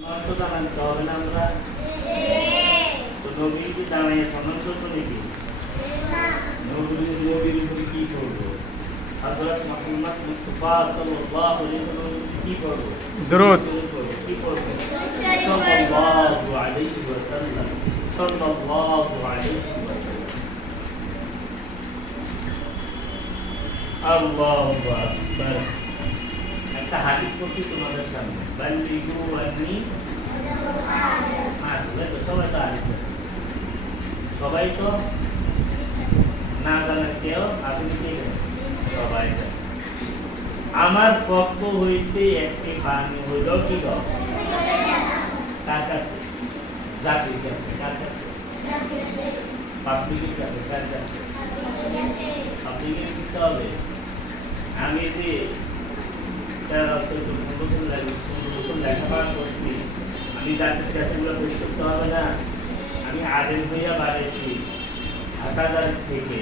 তো জানাতে হবে না আমরা তো নবীকে জানাই সম্মান করবো নাকি নবীর উপরে কি করবো হযরত মুহাম্মদ মুস্তাফা সাল্লাল্লাহু আলাইহি ওয়াসাল্লাম কি করবো দরুদ কি করবো সাল্লাল্লাহু আলাইহি ওয়াসাল্লাম সাল্লাল্লাহু আলাইহি ওয়াসাল্লাম আল্লাহু আকবার একটা হাদিস পড়ছি তোমাদের সামনে বাল্লিগু আন্নি সবাই তো না জানা কেউ আপনি কে সবাই আমার পক্ষ হইতে একটি বাণী হইল কি কার কাছে জাতির কাছে কার কাছে পাবলিকের কাছে কার কাছে পাবলিকের দিতে হবে আমি যে 13 বছর লেখাপড়া করছি আমি জাতির কাছেগুলো পেশ করতে হবে না আমি আদেশ হইয়া বাড়েছি হাটাদার থেকে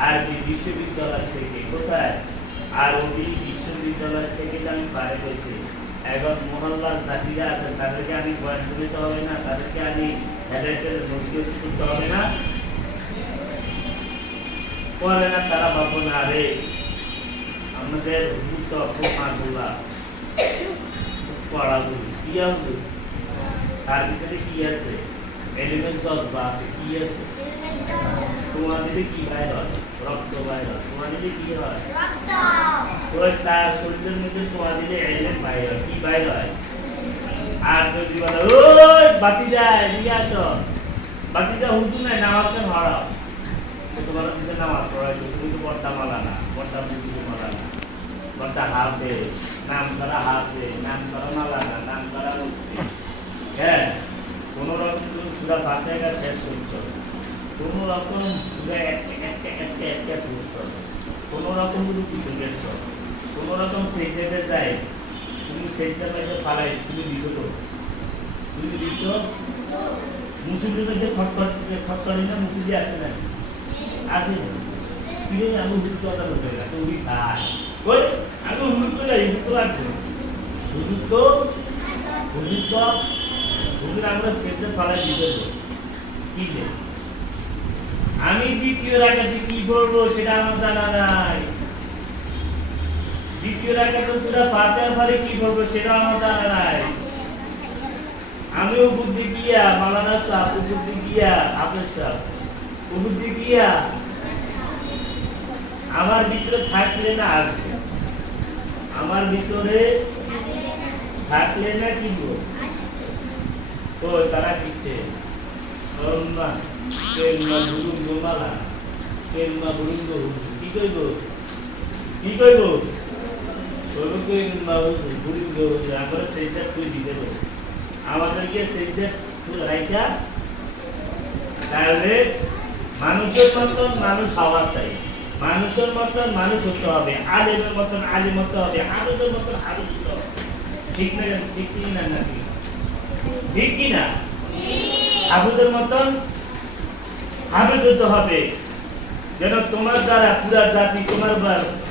আরবি বিশ্ববিদ্যালয় থেকে কোথায় আরবি বিশ্ববিদ্যালয় থেকে আমি পারে হয়েছি এখন মহল্লার জাতিরা আছে তাদেরকে আমি বয়স দিতে হবে না তাদেরকে আমি হেদায়েতের নসিহত করতে হবে না পরে না তারা ভাববো না রে আমাদের হুজুর তো খুব মাগুলা পড়াগুলি কি আছে তার ভিতরে কি আছে এলিমেন্ট জজবা আছে কি আছে তোমাদের কি বাইর হয় রক্ত বাইর হয় তোমাদের কি হয় রক্ত ওই তার শরীরের মধ্যে তোমাদের এলিমেন্ট বাইর হয় কি বাইর হয় আর যদি বলে ওই বাতি যায় এদিকে আসো বাতিটা হুজুর নাই নামাজ কেন হারাও তোমার দিকে নামাজ পড়াই তুমি তো পর্দা মালা না পর্দা বুঝতে মালা না পর্দা হাতে নাম করা হাতে নাম করা মালা না নাম করা হ্যাঁ কোন রকম সুরা ফাতিহা শেষ করছো কোন রকম সুরা একটা পুষ্ট কোন রকম কিছু গেছো কোন রকম সেজদাতে যায় তুমি সেজদা পাইতে ফালাই তুমি দিছো তো তুমি দিছো মুসলিমদের মধ্যে খটখটি না মুসলিম আছে না আছে কি আমি হুজুর কথা বলতে না তো উনি খায় ওই আমি হুজুর তো যাই হুজুর তো লাগবে হুজুর তো হুজুর আমরা সেজদা ফালাই দিতে কি যে আমি দ্বিতীয় রাকাতে কি পড়বো সেটা আমার জানা নাই দ্বিতীয় রাকাতে সূরা ফাতিহা পড়ে কি পড়বো সেটা আমার জানা নাই আমিও বুদ্ধি গিয়া মাওলানা সাহেব বুদ্ধি গিয়া হাফেজ সাহেব বুদ্ধি গিয়া আমার ভিতরে থাকলে না আসবে আমার ভিতরে থাকলে না কি তো তারা কিছে না কেলমা বুরুঙ্গ মালা কেলমা বুরুঙ্গ কি কইব বলবো কেলমা বুরুঙ্গ আমরা সেইটা তুই দিতে দেবো আমাদেরকে সেইটা রাইটা তাহলে মানুষের মতন মানুষ হওয়া চাই মানুষের মতন মানুষ হতে হবে আলেমের মতন আলেম হতে হবে হাফেজের মতন হাফেজ হতে হবে ঠিক না ঠিক কি না নাকি ঠিক কি না হাফেজের মতন হাফেজ হতে হবে যেন তোমার দ্বারা পুরা জাতি তোমার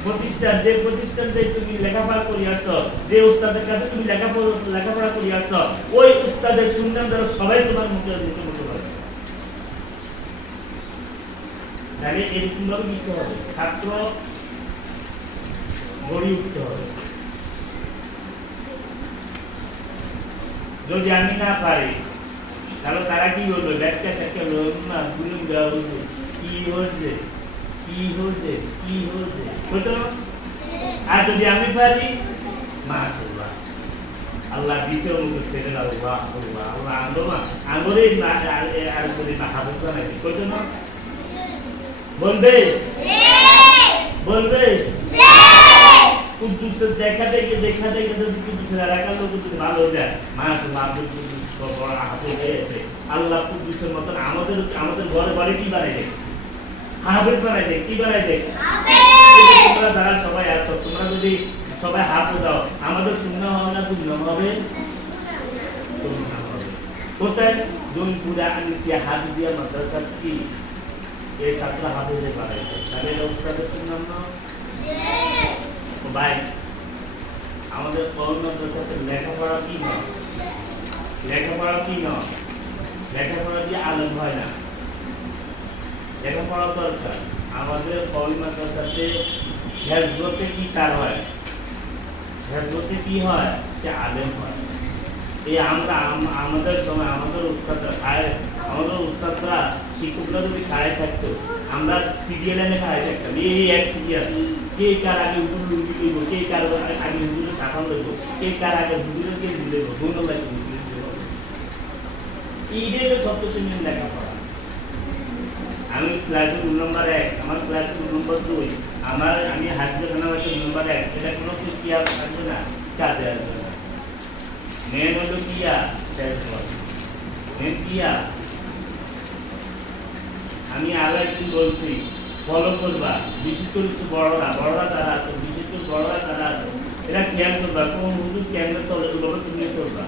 প্রতিষ্ঠান যে তুমি লেখাপড়া করি আসছো যে উস্তাদের কাছে তুমি লেখাপড়া করি আসছো ওই উস্তাদের সুন্নাত দ্বারা সবাই তোমার মুখে মুখে বসে তাহলে এরকম ভাবে নিতে হবে ছাত্র গড়ে উঠতে হবে যদি আমি না পারি তাহলে তারা কি বলবে ব্যাখ্যা ট্যাখ্যা না গুলো দেওয়া বলবে কি হচ্ছে হতো না আর যদি আমি পারি মাশাআল্লাহ আল্লাহ দিতে আমাকে ছেড়ে দাও বাহ আল্লাহ আন্দোলন আঙ্গুরে আর বলি না হাবুক নাই কইতো না বলবে কুদ্দুস দেখা দেখে যদি কুদ্দুসের এলাকার লোক যদি ভালো হয়ে যায় মাশাআল্লাহ বড় হাফেজ হয়েছে আল্লাহ কুদ্দুসের মতন আমাদের ঘরে কি বানাই দেয় হাফেজ বানাই দেয় কি বানাই দেয় তোমরা যারা সবাই আছো তোমরা যদি সবাই হাত দাও আমাদের শূন্য হবে না গুণ হবে কোথায় জোনপুরা আনিয়া হাত দিয়া মাদ্রাসা কি এই ছাত্র হাফেজে বানাইছে তাহলে উস্তাদের শুনলাম না ভাই আমাদের কওমি মাদ্রাসাতে লেখাপড়া কি হয় লেখাপড়া কি নয়, লেখাপড়া দিয়ে আলেম হয় না, লেখাপড়া দরকার। আমাদের কওমি মাদ্রাসাতে হেজবতে কি কার হয়, হেজবতে কি হয়, যে আলেম হয়। এই আমরা আমাদের সময় আমাদের উস্তাদরা খায়, আমাদের উস্তাদরা শিক্ষকরা যদি খায় থাকতো, আমরা সিরিয়াল এনে খায় থাকতাম। এই এক সিরিয়াল, কে কার আগে হুজুর লুচি লইব, কে কার আগে হুজুরের শাখা লইব, কে কার আগে হুজুরের কে লইব, দুটো লাগে এইটাই সবচেয়ে মেন লেখাপড়া। আমি ক্লাসে 2 নম্বর 1, আমার ক্লাসে 2 নম্বর 2, আমি হাজির খানা হচ্ছে 2 নম্বর 1, এটা কোনো কিছু আর থাকবে না, কাজে আসবে না। মেন হলো কিয়া, মেন কিয়া। আমি আরো একদিন বলছি, ফলো করবা, বিশেষ করে বড়রা তারা আছে, বিশেষ করে বড়রা তারা আছে, এরা খেয়াল করবা, কোন হুজুর কেমনে চলে ওগুলো তুমি করবা।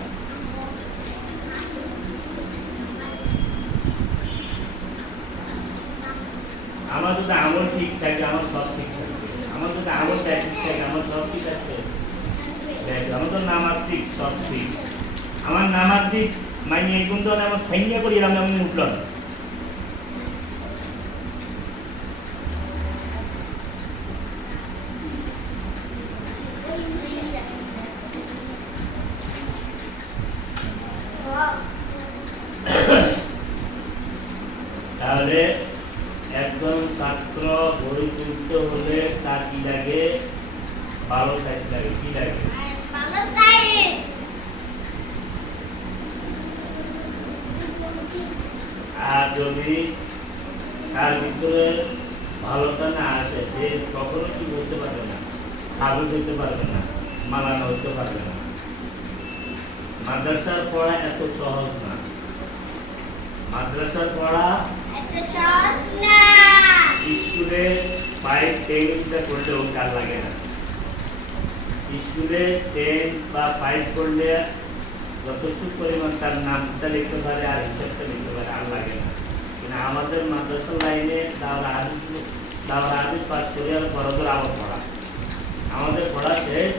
আমার যদি আমল ঠিক থাকে, আমার সব ঠিক থাকবে। আমার যদি আমলটা ঠিক থাকে, আমার সব ঠিক আছে। দেখ, আমার তো নামাজ ঠিক, সব ঠিক। আমার নামাজ ঠিক মানে এরকম তো আমার সাইন্যা করি, আমি উঠলাম। তাহলে একজন ছাত্র গড়ে তুলতে হলে তার কি লাগে, ভালো সাইড লাগে, কি লাগে, আর যদি তার ভিতরে ভালোটা না আসে, সে কখনো কি বলতে পারবে না, হাবিজ হইতে পারবে না, মালানা হইতে পারবে না। মাদ্রাসার পড়া এত সহজ না, মাদ্রাসার পড়া স্কুলে 5, 10 করলেও কাজ লাগে না। স্কুলে 10 বা 5 করলে যথেষ্ট পরিমাণ তার নামটা লিখতে পারে আর হিসাবটা লিখতে পারে, আর লাগে না। কিন্তু আমাদের মাদ্রাসার লাইনে দাওরা আদিস পাস করে আর বড়দের আবার পড়া, আমাদের পড়া শেষ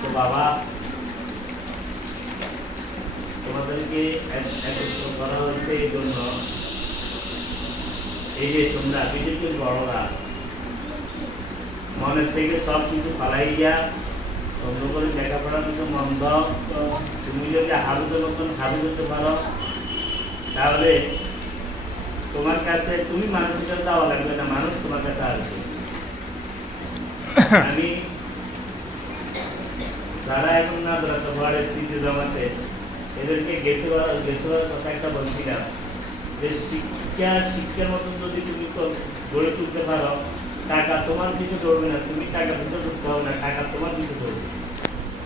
তো বাবা তোমাদেরকে একত্র করা হয়েছে এই জন্য, এই যে তোমরা বিশেষ করে বড়রা মনের থেকে সব কিছু ফালাই গিয়া অন্য করে লেখাপড়ার কিছু মন দাও। তুমি যদি হাবিজের মতন হাবিজ হতে পারো, তাহলে তোমার কাছে তুমি মানুষের কাছে যাওয়া লাগবে না, মানুষ তোমার কাছে আসবে। আমি যারা এখন না ধরাতে পারে তৃতীয় জমাতে, এদেরকে গেছে কথা একটা বলছিলাম যে শিক্ষার মতন যদি তুমি গড়ে তুলতে পারো, টাকা তোমার কিছু দৌড়বে না, তুমি টাকা দিতে করতে হবে না, টাকা তোমার কিছু দৌড়বে,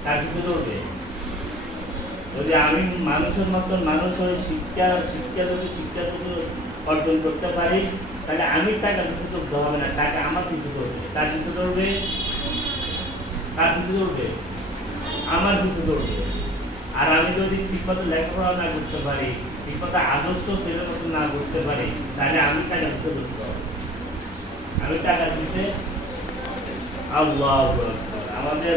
তার কিছু দৌড়বে। যদি আমি মানুষের মতন মানুষ হয়ে শিক্ষা যদি অর্জন করতে পারি, তাহলে আমি টাকা কিছু করতে হবে না, টাকা আমার কিছু দৌড়বে, তার কিছু দৌড়বে, তার কিছু দৌড়বে, আমার কিছু দৌড়বে। আর আমি যদি ঠিকমতো লেখাপড়া না করতে পারি, ঠিকমতো আদর্শ ছেলের মতো না করতে পারি, তাহলে আমি টাকা দিতে করতে হবে, আমি টাকা দিতে। আল্লাহু আকবার। আমাদের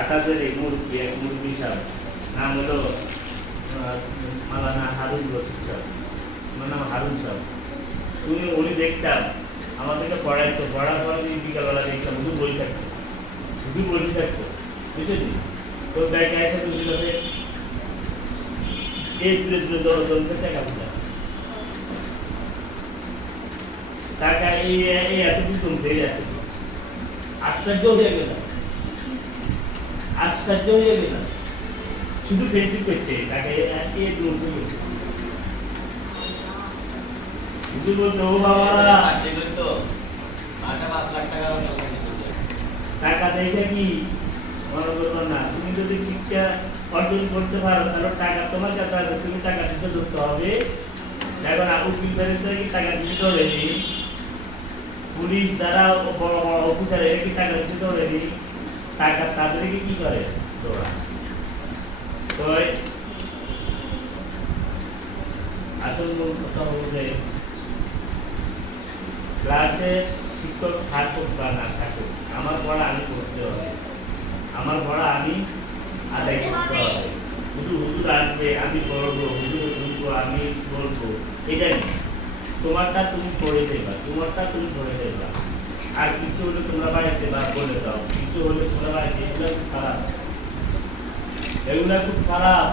আটাদের এই মুরব্বী সাহেব, নাম হলো মাওলানা হারুন রশিদ সাহেব, আমার নাম হারুন সাহেব। উনি দেখতাম আমাদেরকে পড়াইতো, পড়ার পরে বিকালবেলা দেখতাম শুধু বই থাকতো, বুঝেছি তো ব্যাগে একটা দুটি কাছে এই দূরে চলছে টাকা পয়সা, টাকা এই এতটুকু জমতে যাচ্ছে। আশ্চর্য হয়ে গেল, শুধু ফেন্সিং করছে, তাকে শুধু বলতো ও বাবা টাকা দেখে কি মনে করবো না। তুমি যদি শিক্ষা অর্জন করতে পারো, তাহলে টাকা তোমার কাছে আসবে, তুমি টাকা দিতে ধরতে হবে। এখন উকিল ব্যারিস্টার কি টাকা দিতে ধরেনি, পুলিশ দ্বারা বড় বড় অফিসার এরা কি টাকা দিতে ধরেনি, টাকা তাদেরকে কি করে দৌড়া। তো আসল মূল কথা হলো যে ক্লাসে শিক্ষক থাকুক বা না থাকুক, আমার পড়া আমি করতে হবে, আমার পড়া আমি আদায় করতে হবে। হুজুর হুজুর আসবে আমি পড়বো, হুজুর শুনবো আমি বলবো, এটা নেই। তোমারটা তুমি পড়ে দেবা, তোমারটা তুমি পড়ে দেবা। আর কিছু হলে তোমরা বাড়িতে বা বলে দাও, কিছু হলে তোমরা বাড়িতে, এগুলো খুব খারাপ, এগুলো খুব খারাপ।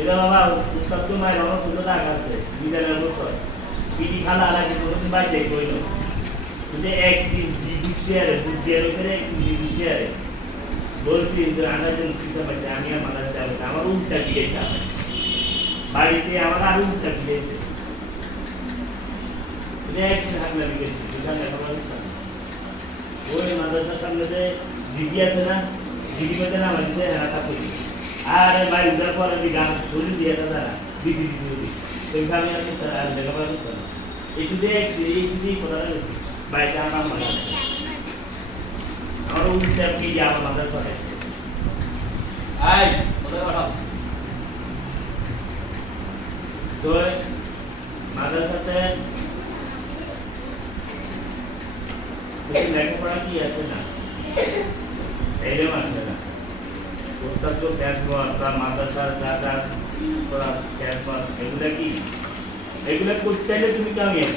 এটা বাবা উত্তর তো মায়ের আমার সুন্দর দাগ আছে বিদ্যালয়ের বছর পিটি খালা লাগে কোনোদিন বাড়িতে কইল কিন্তু একদিন জিবি শেয়ারে বুদ্ধিয়ার ওখানে একদিন জিবি শেয়ারে বলছি যে আনার জন্য কিছু পাইছে আমি আর মাদার যাবো আমার উল্টা দিয়েছে বাড়িতে আমার আরো উল্টা দিয়েছে একদিন হামলা লিখেছি ওই মাদ্রাসার সামনে যে দিদি আছে না দিদি পেতে না আমার দিতে এলাকা করি আর বাড়ি উঠার পর আমি গান চলে দিয়ে দাদা দিদি দিদি দিদি ওইখানে আমি আর লেখাপড়া করতে না এই শুধু এই কথাটা গেছি বাড়িতে আমার মনে হয় আমার উল্টা কি আমার মাথার পরে আই কোথায় পাঠাও তো মাদ্রাসাতে লেখাপড়া কি আছে না এরকম আছে না ওস্তাদ তো ক্যাম্পাস বা মাদ্রাসার জায়গা করা ক্যাম্পাস এগুলা কি এগুলা করতে চাইলে তুমি কামিয়ে